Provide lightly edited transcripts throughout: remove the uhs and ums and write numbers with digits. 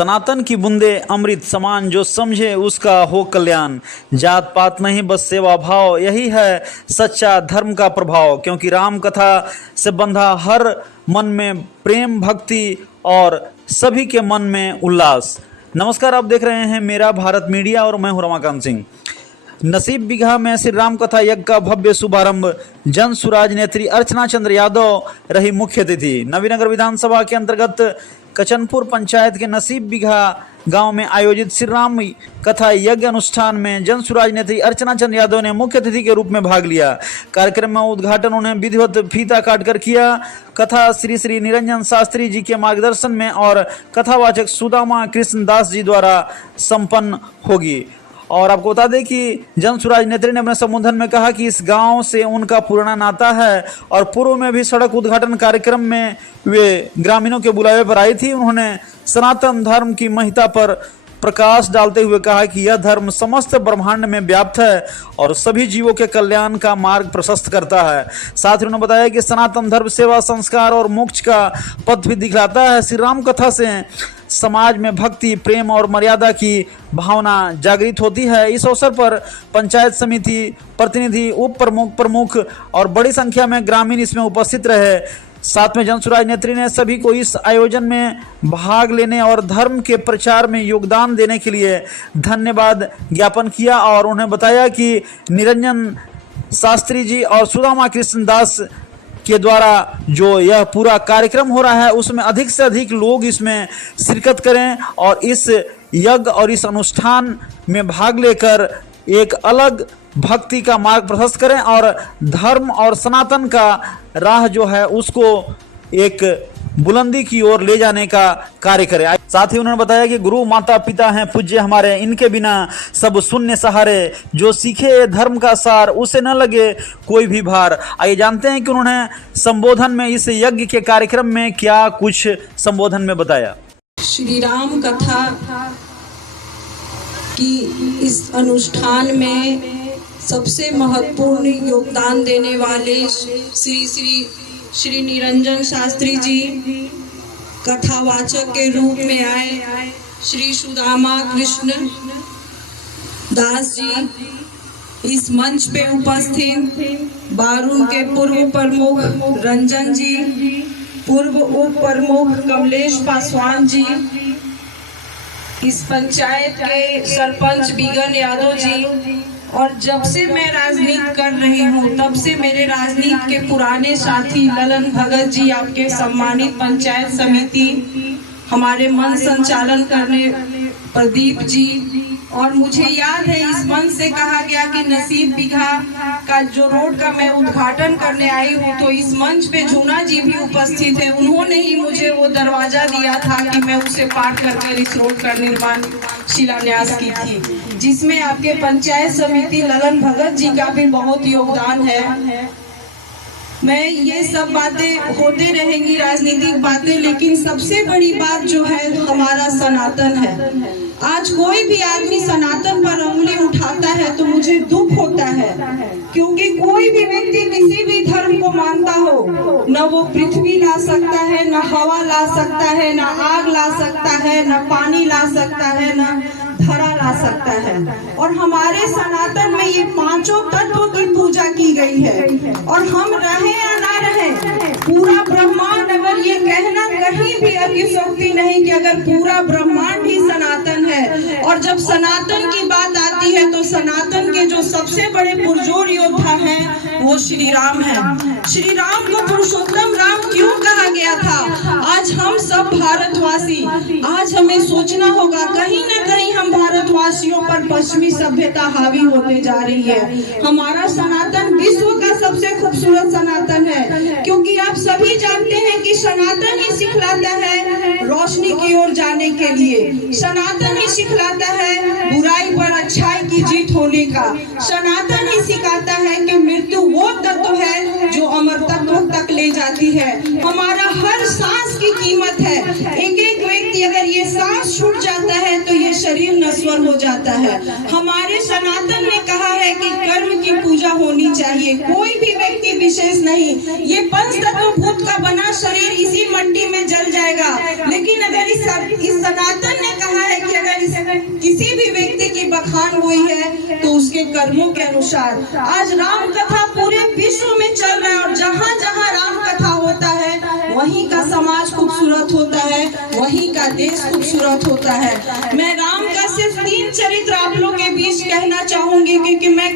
सनातन की बूंदे अमृत समान, जो समझे उसका हो कल्याण। जात पात नहीं बस सेवा भाव, यही है सच्चा धर्म का प्रभाव। क्योंकि राम कथा से बंधा हर मन में प्रेम भक्ति और सभी के मन में उल्लास। नमस्कार, आप देख रहे हैं मेरा भारत मीडिया और मैं हूं रमाकांत सिंह। नसीब बिगहा में श्री राम कथा यज्ञ का भव्य शुभारंभ। जन सुराज नेत्री अर्चना चंद्र यादव रही मुख्य अतिथि। नवीनगर विधानसभा के अंतर्गत कचनपुर पंचायत के नसीब बिगहा गांव में आयोजित श्री राम कथा यज्ञ अनुष्ठान में जन सुराज नेत्री अर्चना चंद्र यादव ने मुख्य अतिथि के रूप में भाग लिया। कार्यक्रम में उद्घाटन उन्हें विधिवत फीता काटकर किया। कथा श्री श्री निरंजन शास्त्री जी के मार्गदर्शन में और कथावाचक सुदामा कृष्ण दास जी द्वारा संपन्न होगी। और आपको बता दें कि जन सुराज नेत्री ने अपने संबोधन में कहा कि इस गांव से उनका पुराना नाता है और पूर्व में भी सड़क उद्घाटन कार्यक्रम में वे ग्रामीणों के बुलावे पर आई थी। उन्होंने सनातन धर्म की महत्ता पर प्रकाश डालते हुए कहा कि यह धर्म समस्त ब्रह्मांड में व्याप्त है और सभी जीवों के कल्याण का मार्ग प्रशस्त करता है। साथ ही उन्होंने बताया कि सनातन धर्म सेवा, संस्कार और मोक्ष का पथ भी दिखलाता है। श्री राम कथा से समाज में भक्ति, प्रेम और मर्यादा की भावना जागृत होती है। इस अवसर पर पंचायत समिति प्रतिनिधि, उप प्रमुख और बड़ी संख्या में ग्रामीण इसमें उपस्थित रहे। साथ में जनसुराज नेत्री ने सभी को इस आयोजन में भाग लेने और धर्म के प्रचार में योगदान देने के लिए धन्यवाद ज्ञापन किया और उन्हें बताया कि निरंजन शास्त्री जी और सुदामा कृष्ण दास के द्वारा जो यह पूरा कार्यक्रम हो रहा है उसमें अधिक से अधिक लोग इसमें शिरकत करें और इस यज्ञ और इस अनुष्ठान में भाग लेकर एक अलग भक्ति का मार्ग प्रशस्त करें और धर्म और सनातन का राह जो है उसको एक बुलंदी की ओर ले जाने का कार्य करें। साथ ही उन्होंने बताया कि गुरु माता पिता हैं पूज्य हमारे, इनके बिना सब शून्य सहारे। जो सीखे धर्म का सार, उसे न लगे कोई भी भार। आइए जानते हैं कि उन्होंने संबोधन में इस यज्ञ के कार्यक्रम में क्या कुछ संबोधन में बताया। श्री राम कथा की इस अनुष्ठान में सबसे महत्वपूर्ण योगदान देने वाले श्री निरंजन शास्त्री जी कथावाचक के रूप में आए। श्री सुदामा कृष्ण दास जी इस मंच पे उपस्थित। बारून के पूर्व प्रमुख रंजन जी, पूर्व उप प्रमुख कमलेश पासवान जी, इस पंचायत के सरपंच बिगन यादव जी। और जब से मैं राजनीति कर रही हूँ तब से मेरे राजनीति के पुराने साथी ललन भगत जी, आपके सम्मानित पंचायत समिति, हमारे मन संचालन करने प्रदीप जी। और मुझे याद है इस मंच से कहा गया कि नसीब बिगहा का जो रोड का मैं उद्घाटन करने आई हूँ तो इस मंच पे झूना जी भी उपस्थित है। उन्होंने ही मुझे वो दरवाजा दिया था कि मैं उसे पार करके इस रोड का निर्माण शिलान्यास की थी, जिसमें आपके पंचायत समिति ललन भगत जी का भी बहुत योगदान है। मैं ये सब बातें होते रहेंगी राजनीतिक बातें, लेकिन सबसे बड़ी बात जो है हमारा सनातन है। आज कोई भी आदमी सनातन पर उंगली उठाता है तो मुझे दुख होता है, क्योंकि कोई भी व्यक्ति किसी भी धर्म को मानता हो, न वो पृथ्वी ला सकता है, न हवा ला सकता है, न आग ला सकता है, न पानी ला सकता है, न धरा ला सकता है। और हमारे सनातन में ये पांचों तत्व की पूजा की गई है। और हम रहे या ना रहे, पूरा ब्रह्मांड, अगर ये कहना कहीं भी अतिशयोक्ति नहीं कि अगर पूरा ब्रह्मांड ही सनातन है। और जब सनातन की बात आती है तो सनातन के जो सबसे बड़े पुरजोर योद्धा हैं वो श्री राम है। श्री राम को पुरुषोत्तम राम क्यों कहा गया था? आज हम सब भारतवासी, आज हमें सोचना होगा, कहीं ना कहीं हम भारतवासियों पर पश्चिमी सभ्यता हावी होते जा रही है। हमारा सनातन विश्व का सबसे खूबसूरत सनातन है, क्योंकि आप सभी जानते हैं कि सनातन ही सिखलाता है रोशनी की ओर जाने के लिए। सनातन ही सिखलाता है बुराई पर अच्छाई की जीत होने का। सनातन ही सिखाता है कि मृत्यु वो तत्व है जो अमरत्व तक ले जाती है। हमारा हर सांस की कीमत है। एक एक व्यक्ति अगर ये सांस छूट जाता है तो ये शरीर नश्वर हो जाता है। हमारे सनातन ने कहा है कि कर्म की पूजा होनी चाहिए, कोई भी व्यक्ति विशेष नहीं। ये पंच तत्व भूत का बना शरीर इसी मट्टी में जल जाएगा, लेकिन अगर इस सनातन ने किसी भी व्यक्ति की बखान हुई है तो उसके कर्मों के अनुसार। आज राम कथा पूरे विश्व में चल रहा है और जहाँ जहाँ राम कथा होता है वहीं का समाज खूबसूरत होता है, वहीं का देश खूबसूरत होता है। मैं राम का सिर्फ 3 चरित्र आप लोग के बीच कहना चाहूंगी, क्योंकि मैं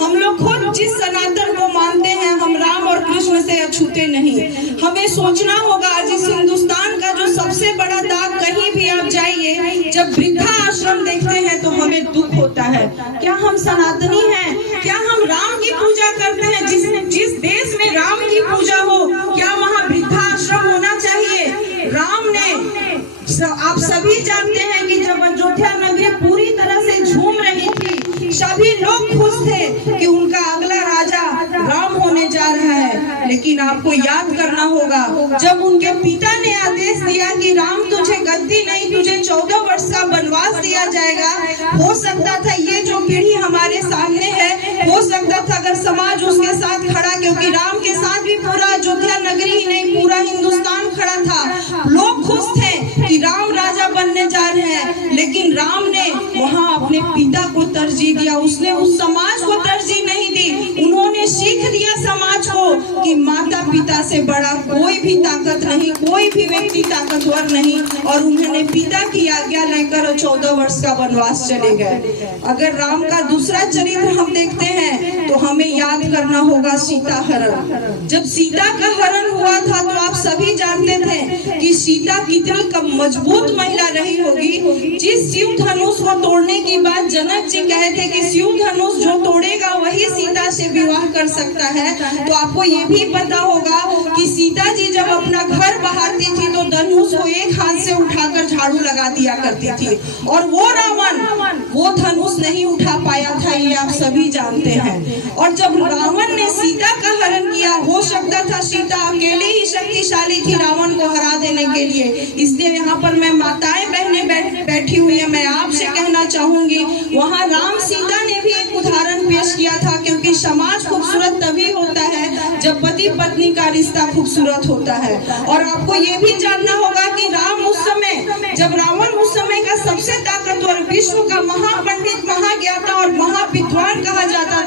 हम लोग खुद जिस सनातन को मानते हैं, हम राम और कृष्ण से अछूते नहीं। हमें सोचना होगा, आज इस हिंदुस्तान का जो सबसे बड़ा दाग, कहीं भी आप जाइए, जब वृद्धा आश्रम देखते हैं तो हमें दुख होता है। क्या हम सनातनी हैं? क्या हम राम की पूजा करते हैं? जिस देश में राम की पूजा हो, क्या वहाँ वृद्धाश्रम होना चाहिए? राम ने, आप सभी जानते हैं कि जब अयोध्या नगरी पूरी तरह से झूम रही थी, सभी लोग खुश थे कि उनका अगला राजा राम होने जा रहा है। लेकिन आपको याद करना होगा, जब उनके पिता ने आदेश दिया कि राम तुझे गद्दी नहीं, तुझे 14 वर्ष का वनवास दिया जाएगा, हो सकता था ये जो पीढ़ी हमारे सामने है, हो सकता था अगर समाज उसके साथ खड़ा, क्योंकि राम के साथ भी पूरा अयोध्या नगरी ही नहीं, पूरा हिंदुस्तान खड़ा था। लोग खुश थे कि राम राजा बनने जा रहे हैं, लेकिन राम ने वहाँ अपने पिता को तरजीह दिया। उसने उस समाज को तरजीह नहीं दी। उन्होंने सीख दिया समाज को कि माता पिता से बड़ा कोई भी ताकत नहीं, कोई भी व्यक्ति ताकतवर नहीं, और उन्होंने पिता की आज्ञा लेकर 14 वर्ष का वनवास चले गए। अगर राम का दूसरा चरित्र हम देखते हैं तो हमें याद करना होगा सीता हरण। जब सीता का हरण हुआ था तो आप सभी जानते थे कि सीता कितनी मजबूत महिला रही होगी। जिस शिव धनुष को तोड़ने की बात जनक जी कहे थे कि शिव धनुष जो तोड़ेगा वही सीता से विवाह कर सकता है, तो आपको ये भी पता होगा कि सीता जी जब अपना घर बहारती थी तो धनुष को एक हाथ से उठाकर झाड़ू लगा दिया करती थी, और वो रावण वो धनुष नहीं उठा पाया था, ये आप सभी जानते हैं। और जब रावण ने सीता का हरण किया, हो सकता था सीता अकेले ही शक्तिशाली थी रावण को हरा देने के लिए। इसलिए यहाँ पर मैं माताएं बहनें बैठी हुई है, मैं आपसे कहना चाहूंगी, वहाँ राम सीता ने भी एक उदाहरण पेश किया था, क्योंकि समाज खूबसूरत तभी होता है जब पति पत्नी का रिश्ता खूबसूरत होता है। और आपको ये भी जानना होगा कि राम उस समय, जब रावण उस समय का सबसे ताकतवर, विश्व का महापंडित, महाज्ञाता और महाविद्वान कहा जाता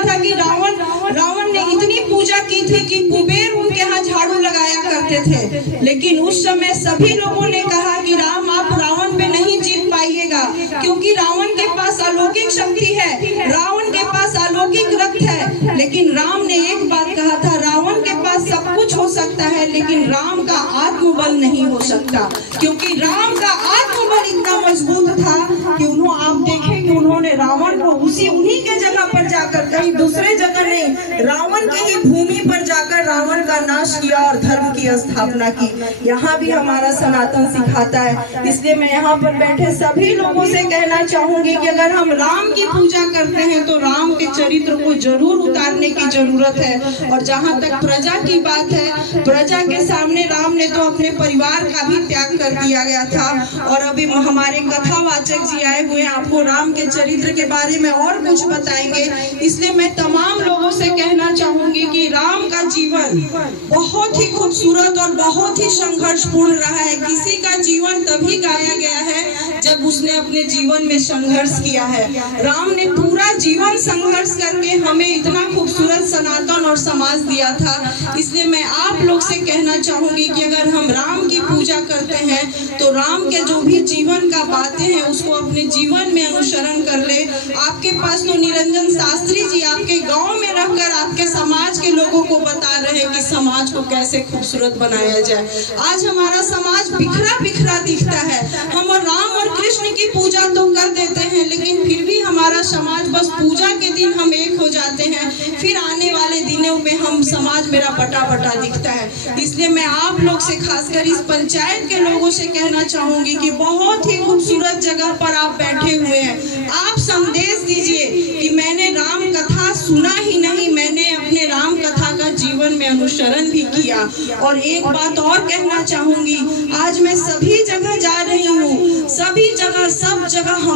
था कि रावण ने इतनी पूजा की थी कि कुबेर उनके यहाँ झाड़ू लगाया करते थे। लेकिन उस समय सभी लोगों ने कहा कि राम, आप रावण पे नहीं जीत पाइएगा, क्योंकि रावण के पास अलौकिक शक्ति है, रावण के पास अलौकिक रक्त है। लेकिन राम ने एक बात कहा था, रावण के पास सब कुछ हो सकता है लेकिन राम का आत्मबल नहीं हो सकता, क्योंकि राम का आत्मबल इतना मजबूत था कि आप देखें कि उन्होंने रावण को उन्हीं के जगह पर जाकर, कहीं दूसरे जगह नहीं, रावण की ही भूमि पर जाकर रावण का नाश किया और धर्म की स्थापना की। यहाँ भी हमारा सनातन सिखाता है। इसलिए मैं यहाँ पर बैठे सभी लोगों से कहना चाहूंगी कि अगर हम राम की पूजा करते हैं तो राम के चरित्र को जरूर उतारने की जरूरत है। और जहाँ तक प्रजा की बात है, प्रजा के सामने राम ने तो अपने परिवार का भी त्याग कर दिया गया था। और अभी हमारे कथावाचक जी आए हुए हैं, आपको राम के चरित्र के बारे में और कुछ बताएंगे। इसलिए मैं तमाम लोगों से कहना चाहूंगी कि राम का जीवन बहुत ही खूबसूरत और बहुत ही संघर्षपूर्ण रहा है। किसी का जीवन तभी गाया गया है जब उसने अपने जीवन में संघर्ष किया है। राम ने पूरा जीवन संघर्ष करके हमें इतना खूबसूरत सनातन और समाज दिया था। इसलिए मैं आप लोग से कहना चाहूंगी कि अगर हम राम की पूजा करते हैं तो राम के जो भी जीवन का बातें हैं उसको अपने जीवन में अनुसरण कर ले। आपके पास तो निरंजन शास्त्री जी आपके गांव में रहकर आपके समाज के लोगों को बता रहे हैं कि समाज को कैसे खूबसूरत बनाया जाए। आज हमारा समाज बिखरा बिखरा दिखता है। हम राम और कृष्ण की पूजा तो कर देते हैं, लेकिन फिर भी हमारा समाज बस पूजा के दिन हम एक हो जाते हैं, फिर आने वाले दिनों में हम समाज मेरा बटा बटा दिखता है। इसलिए मैं आप लोग से, खासकर इस पंचायत के लोगों से कहना चाहूंगी कि बहुत ही खूबसूरत जगह पर आप बैठे हुए हैं। आप संदेश दीजिए कि मैंने राम कथा सुना ही नहीं, मैंने अपने राम कथा का जीवन में अनुसरण भी किया। और एक बात और कहना चाहूंगी, आज मैं सभी जगह जा रही हूँ, सभी जगह, सब जगह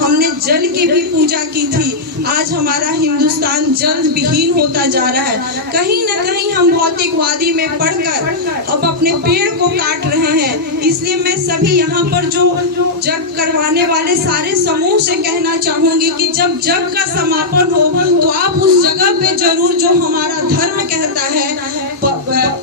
हमने जल की भी पूजा की थी। आज हमारा हिंदुस्तान जल विहीन होता जा रहा है। कहीं न कहीं हम भौतिकवादी में पढ़कर अब अपने पेड़ को काट रहे हैं। इसलिए मैं सभी यहाँ पर जो जग करवाने वाले सारे समूह से कहना चाहूंगी कि जब जग का समापन हो तो आप उस जगह पे जरूर जो हमारा धर्म कहता है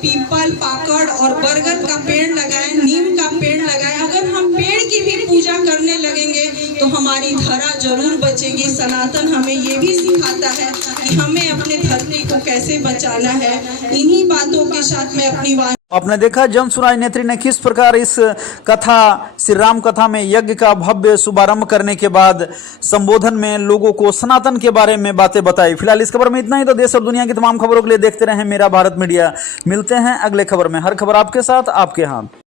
पीपल, पाकड़ और बरगद का पेड़ लगाएं, नीम का पेड़ लगाएं। अगर हम पेड़ की भी पूजा करने लगेंगे तो हमारी धरा जरूर बचेगी। सनातन हमें ये भी सिखाता है कि हमें अपने धरती को कैसे बचाना है। इन्हीं बातों के साथ मैं अपनी आपने देखा जमसुराज नेत्री ने किस प्रकार इस कथा, श्री राम कथा में यज्ञ का भव्य शुभारंभ करने के बाद संबोधन में लोगों को सनातन के बारे में बातें बताई। फिलहाल इस खबर में इतना ही। तो देश और दुनिया की तमाम खबरों के लिए देखते रहें मेरा भारत मीडिया। मिलते हैं अगले खबर में। हर खबर आपके साथ, आपके हाथ।